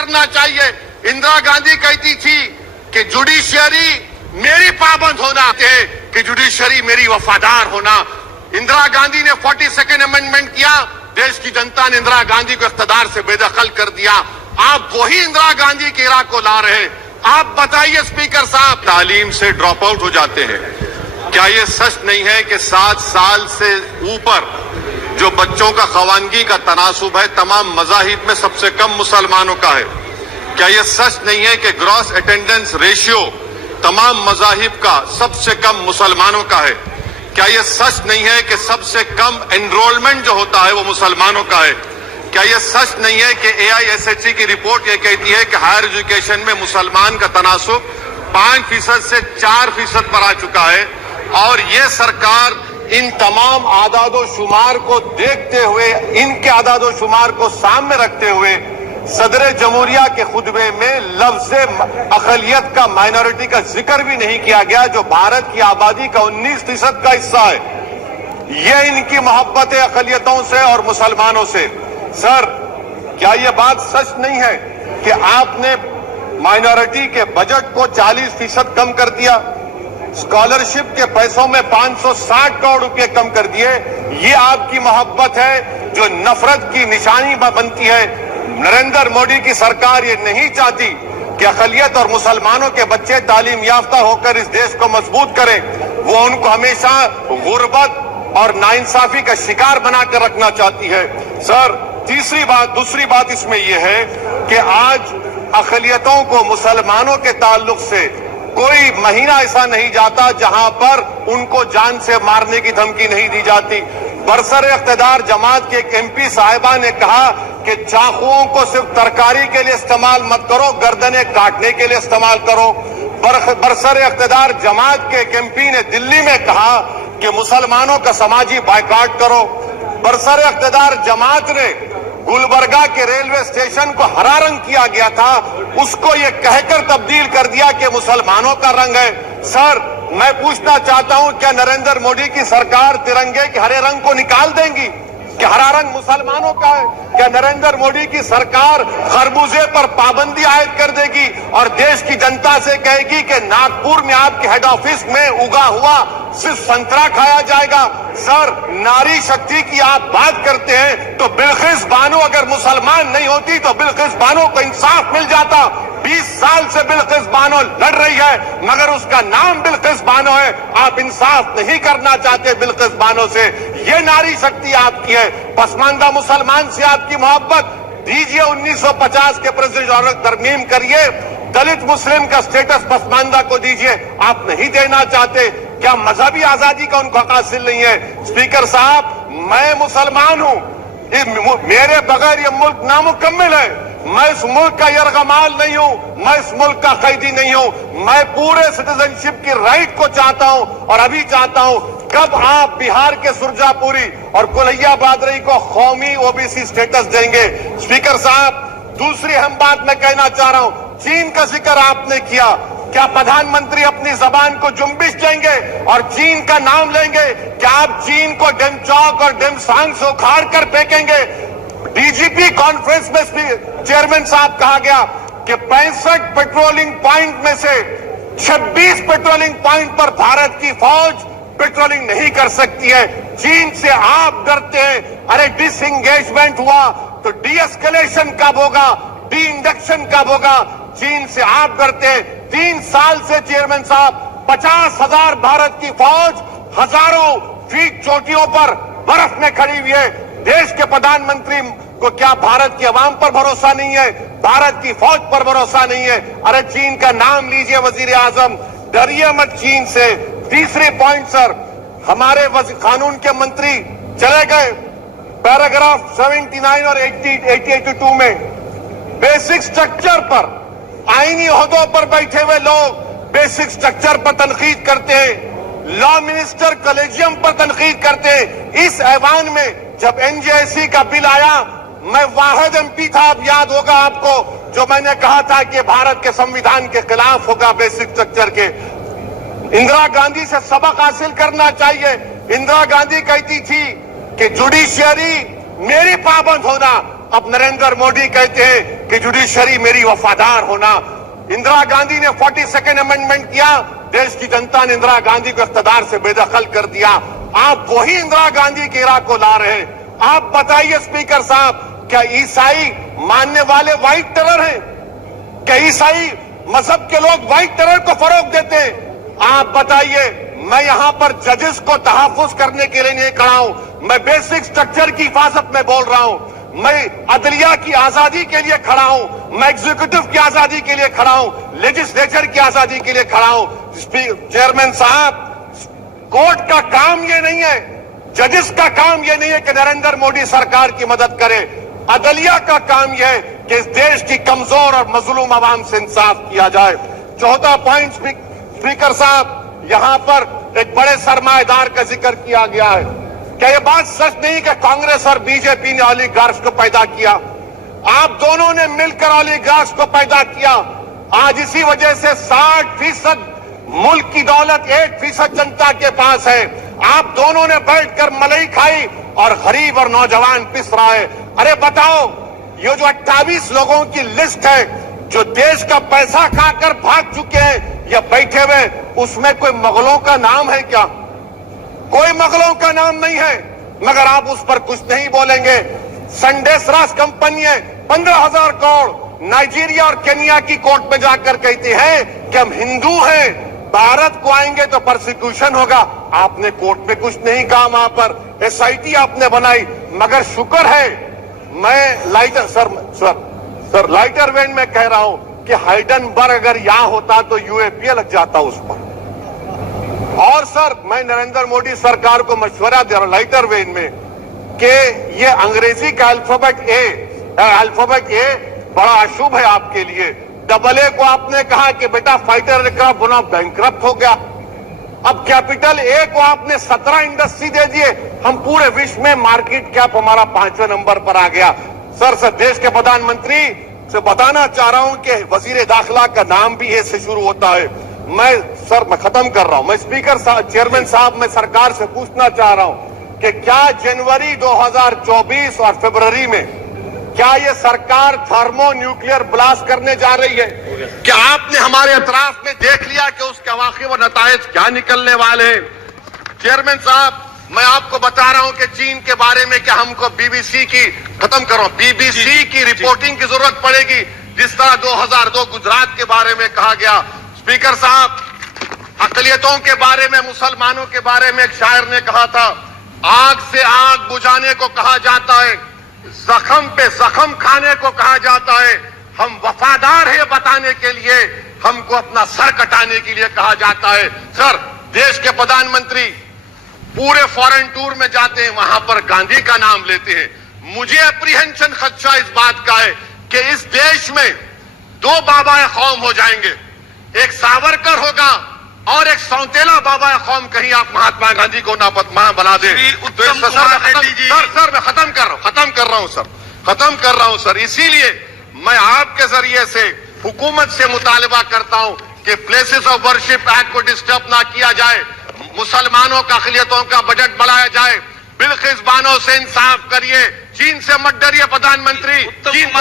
کرنا چاہیے. اندرا گاندھی کہتی تھی کہ جوڈیشری میری پابند ہونا ہے کہ جوڈیشری میری وفادار ہونا. اندرا گاندھی نے 42 امینڈمنٹ کیا, دیش کی جنتا نے اندرا گاندھی کو اقتدار سے بے دخل کر دیا. آپ وہی اندرا گاندھی کے عراق کو لا رہے. آپ بتائیے اسپیکر صاحب, تعلیم سے ڈراپ آؤٹ ہو جاتے ہیں. کیا یہ سچ نہیں ہے کہ 7 سال سے اوپر جو بچوں کا خواندگی کا تناسب ہے تمام مذاہب میں سب سے کم مسلمانوں کا ہے؟ کیا یہ سچ نہیں ہے کہ گراس اٹینڈنس ریشیو تمام مذاہب کا سب سے کم مسلمانوں کا ہے؟ کیا یہ سچ نہیں ہے کہ سب سے کم انرولمنٹ جو ہوتا ہے وہ مسلمانوں کا ہے؟ کیا یہ سچ نہیں ہے کہ AISHE کی رپورٹ یہ کہتی ہے کہ ہائر ایجوکیشن میں مسلمان کا تناسب 5% سے 4% پر آ چکا ہے؟ اور یہ سرکار ان تمام اعداد و شمار کو دیکھتے ہوئے, ان کے اعداد و شمار کو سامنے رکھتے ہوئے صدر جمہوریہ کے خطبے میں لفظ اقلیت کا, مائنورٹی کا ذکر بھی نہیں کیا گیا, جو بھارت کی آبادی کا 19% کا حصہ ہے. یہ ان کی محبت ہے اقلیتوں سے اور مسلمانوں سے. سر, کیا یہ بات سچ نہیں ہے کہ آپ نے مائنورٹی کے بجٹ کو 40% کم کر دیا, اسکالرشپ کے پیسوں میں 560 کروڑ روپے کم کر دیے؟ یہ آپ کی محبت ہے جو نفرت کی نشانی بنتی ہے. نریندر مودی کی سرکار یہ نہیں چاہتی کہ اقلیت اور مسلمانوں کے بچے تعلیم یافتہ ہو کر اس دیش کو مضبوط کریں. وہ ان کو ہمیشہ غربت اور ناانصافی کا شکار بنا کر رکھنا چاہتی ہے. سر, دوسری بات اس میں یہ ہے کہ آج اقلیتوں کو مسلمانوں کے تعلق سے کوئی مہینہ ایسا نہیں جاتا جہاں پر ان کو جان سے مارنے کی دھمکی نہیں دی جاتی. برسر اقتدار جماعت کے ایک MP صاحبہ نے کہا کہ چاقوؤں کو صرف ترکاری کے لیے استعمال مت کرو, گردنیں کاٹنے کے لیے استعمال کرو. برسر اقتدار جماعت کے ایک MP نے دلی میں کہا کہ مسلمانوں کا سماجی بائیکاٹ کرو. برسر اقتدار جماعت نے گلبرگہ کے ریلوے اسٹیشن کو ہرا رنگ کیا گیا تھا, اس کو یہ کہہ کر تبدیل کر دیا کہ مسلمانوں کا رنگ ہے. سر, میں پوچھنا چاہتا ہوں کیا نریندر مودی کی سرکار ترنگے کے ہرے رنگ کو نکال دیں گی کہ ہرا رنگ مسلمانوں کا ہے؟ کیا نریندر مودی کی سرکار خربوزے پر پابندی عائد کر دے گی اور دیش کی جنتا سے کہے گی کہ ناگپور میں آپ کے ہیڈ آفس میں اگا ہوا صرف سنترا کھایا جائے گا؟ سر, ناری شکتی کی آپ بات کرتے ہیں تو بلقیس بانو اگر مسلمان نہیں ہوتی تو بلقیس بانو کو انصاف مل جاتا. 20 سال سے بلقیس بانو لڑ رہی ہے مگر اس کا نام بلقیس بانو ہے. آپ انصاف نہیں کرنا چاہتے بلقیس بانو سے. یہ ناری شکتی آپ کی ہے. پسماندہ مسلمان سے آپ کی محبت, دیجئے 1950 کے پریزیڈنٹ آرڈر ترمیم کریے, دلت مسلم کا سٹیٹس پسماندہ کو دیجئے. آپ نہیں دینا چاہتے. کیا مذہبی آزادی کا ان کو حق حاصل نہیں ہے؟ اسپیکر صاحب, میں مسلمان ہوں, میرے بغیر یہ ملک نامکمل ہے. میں اس ملک کا یرغمال نہیں ہوں, میں اس ملک کا قیدی نہیں ہوں. میں پورے سٹیزنشپ کی رائٹ کو چاہتا ہوں اور ابھی چاہتا ہوں. کب آپ بہار کے سرجا پوری اور کلیا بادری کو قومی OBC سٹیٹس دیں گے؟ اسپیکر صاحب, دوسری اہم بات میں کہنا چاہ رہا ہوں. چین کا ذکر آپ نے کیا. کیا پردھان منتری اپنی زبان کو جنبش دیں گے اور چین کا نام لیں گے؟ کیا آپ چین کو ڈیم چوک اور ڈیم سانگ سے اکھاڑ کر پھینکیں گے؟ DGP کانفرنس میں چیئرمین صاحب کہا گیا کہ 65 پیٹرولنگ پوائنٹ میں سے 26 پیٹرولنگ پوائنٹ پر بھارت کی فوج پیٹرولنگ نہیں کر سکتی ہے. چین سے آپ ڈرتے ہیں. ارے ڈس انگیجمنٹ ہوا تو ڈی اسکلیشن کب ہوگا, ڈی انڈکشن کب ہوگا؟ چین سے آپ ڈرتے ہیں. 3 سال سے چیئرمین صاحب 50,000 بھارت کی فوج ہزاروں فیٹ چوٹیوں پر برف میں کھڑی ہوئی ہے. دیش کے پردھان منتری کو کیا بھارت کی عوام پر بھروسہ نہیں ہے, بھارت کی فوج پر بھروسہ نہیں ہے؟ ارے چین کا نام لیجئے وزیر اعظم, ڈریے مت چین سے. تیسری پوائنٹ سر, ہمارے قانون کے منتری چلے گئے پیراگراف 79 اور 82 میں بیسک سٹرکچر پر, آئینی عہدوں پر بیٹھے ہوئے لوگ بیسک سٹرکچر پر تنقید کرتے ہیں, لا منسٹر کلیجیم پر تنقید کرتے ہیں. اس ایوان میں جب NJSE کا بل آیا, میں واحد MP تھا, اب یاد ہوگا آپ کو, جو میں نے کہا تھا کہ بھارت کے سمویدھان کے خلاف ہوگا بیسک سٹرکچر کے. اندرا گاندھی سے سبق حاصل کرنا چاہیے. اندرا گاندھی کہتی تھی کہ جوڈیشری میری پابند ہونا, اب نریندر موڈی کہتے ہیں کہ جوڈیشری میری وفادار ہونا. اندرا گاندھی نے 42 امینڈمنٹ کیا, دیش کی جنتا نے اندرا گاندھی کو اقتدار سے بے دخل کر دیا. آپ وہی اندرا گاندھی کے عراق کو لا رہے ہیں. آپ بتائیے اسپیکر صاحب, کیا عیسائی ماننے والے وائٹ ٹیرر ہیں؟ کیا عیسائی مذہب کے لوگ وائٹ ٹیرر کو فروغ دیتے ہیں؟ آپ بتائیے. میں یہاں پر ججز کو تحفظ کرنے کے لیے نہیں کھڑا ہوں, میں بیسک سٹرکچر کی حفاظت میں بول رہا ہوں. میں عدلیہ کی آزادی کے لیے کھڑا ہوں, میں ایگزیکٹو کی آزادی کے لیے کھڑا ہوں, لیجسلیچر کی آزادی کے لیے کھڑا ہوں. چیئرمین صاحب, کورٹ کا کام یہ نہیں ہے, ججز کا کام یہ نہیں ہے کہ نریندر موڈی سرکار کی مدد کرے. عدلیہ کا کام یہ ہے کہ اس دیش کی کمزور اور مظلوم عوام سے انصاف کیا جائے. چوتھا پوائنٹ اسپیکر صاحب, یہاں پر ایک بڑے سرمایہ دار کا ذکر کیا گیا ہے. کیا یہ بات سچ نہیں کہ کانگریس اور بی جے پی نے اولیگارکس کو پیدا کیا؟ آپ دونوں نے مل کر اولیگارکس کو پیدا کیا. آج اسی وجہ سے 60% ملک کی دولت 1% جنتا کے پاس ہے. آپ دونوں نے بیٹھ کر ملئی کھائی اور غریب اور نوجوان پس رہا ہے. ارے بتاؤ, یہ جو 28 لوگوں کی لسٹ ہے جو دیش کا پیسہ کھا کر بھاگ چکے ہیں یا بیٹھے ہوئے, اس میں کوئی مغلوں کا نام ہے کیا؟ کوئی مغلوں کا نام نہیں ہے, مگر آپ اس پر کچھ نہیں بولیں گے. سنڈیس راس کمپنی 15,000 کروڑ نائجیریا اور کینیا کی کورٹ میں جا کر کہتی ہے کہ ہم ہندو ہیں, بھارت کو آئیں گے تو پرسیکیوشن ہوگا. آپ نے کورٹ میں کچھ نہیں کہا, وہاں پر SIT آپ نے بنائی. مگر شکر ہے, میں لائٹر وین میں کہہ رہا ہوں کہ ہائیڈنبرگ اگر یہاں ہوتا تو UAPA لگ جاتا اس پر. اور سر, میں نریندر موڈی سرکار کو مشورہ دے رہا ہوں لائٹر وین میں کہ یہ انگریزی کا الفابیٹ اے بڑا اشوبھ ہے آپ کے لیے. ڈبل اے کو آپ نے کہا کہ بیٹا فائٹر ایئرکرافٹ بنا بینکرپٹ ہو گیا. اب کیپٹل اے کو آپ نے 17 انڈسٹری دے دیے, ہم پورے وشو میں مارکیٹ کیپ ہمارا 5ویں نمبر پر آ گیا. سر دیش کے پردھان منتری سے بتانا چاہ رہا ہوں کہ وزیر داخلہ کا نام بھی اے سے شروع ہوتا ہے. میں ختم کر رہا ہوں. میں اسپیکر صاحب, چیئرمین صاحب, میں سرکار سے پوچھنا چاہ رہا ہوں کہ کیا جنوری 2024 اور فروری میں کیا یہ سرکار تھرمو نیوکلیئر بلاسٹ کرنے جا رہی ہے؟ کیا آپ نے ہمارے اطراف میں دیکھ لیا کہ اس کے عواقب و نتائج کیا نکلنے والے ہیں؟ چیئرمین صاحب, میں آپ کو بتا رہا ہوں کہ چین کے بارے میں کہ ہم کو BBC کی رپورٹنگ کی ضرورت پڑے گی, جس طرح 2002 گجرات کے بارے میں کہا گیا. اسپیکر صاحب, اقلیتوں کے بارے میں, مسلمانوں کے بارے میں ایک شاعر نے کہا تھا, آگ سے آگ بجھانے کو کہا جاتا ہے, زخم پہ زخم کھانے کو کہا جاتا ہے. ہم وفادار ہیں بتانے کے لیے, ہم کو اپنا سر کٹانے کے لیے کہا جاتا ہے. سر, دیش کے پردھان منتری پورے فورن ٹور میں جاتے ہیں, وہاں پر گاندھی کا نام لیتے ہیں. مجھے اپریہنشن خدشہ اس بات کا ہے کہ اس دیش میں 2 بابا قوم ہو جائیں گے, ایک ساورکر ہوگا اور ایک سونتیلا بابا قوم. کہیں آپ مہاتما گاندھی کو ناپتما بنا دیں. سر میں ختم کر رہا ہوں سر. اسی لیے میں آپ کے ذریعے سے حکومت سے مطالبہ کرتا ہوں کہ پلیسز آف ورشپ ایکٹ کو ڈسٹرب نہ کیا جائے, مسلمانوں کا اقلیتوں کا بجٹ بڑھایا جائے, بلخص بانوں سے انصاف کریے, چین سے مت ڈریے پردھان منتری, چین کو